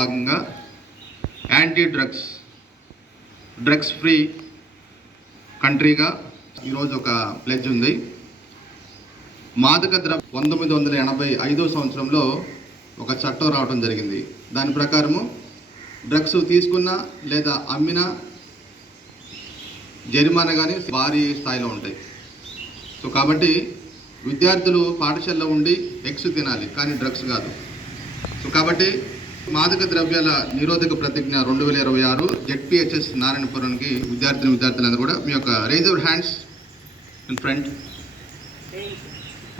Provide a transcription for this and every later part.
భాగంగా anti drugs free కంట్రీగా ఈరోజు ఒక ప్లెడ్జ్ ఉంది. మాదక ద్రవ్య 1985 సంవత్సరంలో ఒక చట్టం రావడం జరిగింది. దాని ప్రకారము డ్రగ్స్ తీసుకున్నా లేదా అమ్మినా జరిమానా కానీ భారీ స్థాయిలో ఉంటాయి. సో కాబట్టి విద్యార్థులు పాఠశాలలో ఉండి ఎగ్స్ తినాలి, కానీ డ్రగ్స్ కాదు. సో కాబట్టి మాదక ద్రవ్యాల నిరోధక ప్రతిజ్ఞ 2026 ZPHS నారాయణపురానికి విద్యార్థులందరూ కూడా మీ యొక్క rise your hands in front.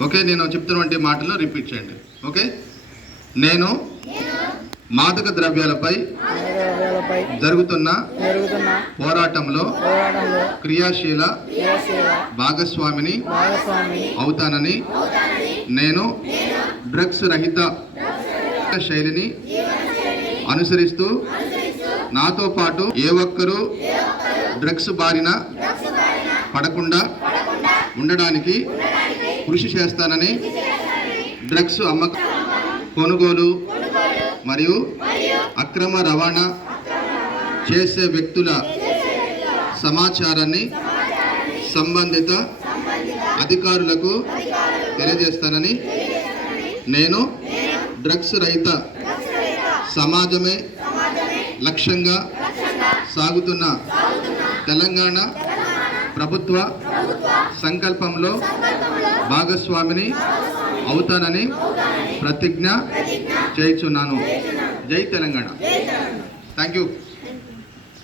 Okay, నేను చెప్తున్నటువంటి మాటలను రిపీట్ చేయండి. ఓకే, నేను మాదక ద్రవ్యాలపై జరుగుతున్న పోరాటంలో క్రియాశీల భాగస్వామిని అవుతానని, నేను డ్రగ్స్ రహిత శైలిని అనుసరిస్తూ నాతో పాటు ఏ ఒక్కరూ డ్రగ్స్ బారిన పడకుండా ఉండడానికి కృషి చేస్తానని, డ్రగ్స్ అమ్మకం, కొనుగోలు మరియు అక్రమ రవాణా చేసే వ్యక్తుల సమాచారాన్ని సంబంధిత అధికారులకు తెలియజేస్తానని, నేను డ్రగ్స్ రహిత సమాజమే లక్ష్యంగా సాగుతున్న తెలంగాణ ప్రభుత్వ సంకల్పంలో భాగస్వామిని అవుతానని ప్రతిజ్ఞ చేయుచున్నాను. జై తెలంగాణ. Thank you.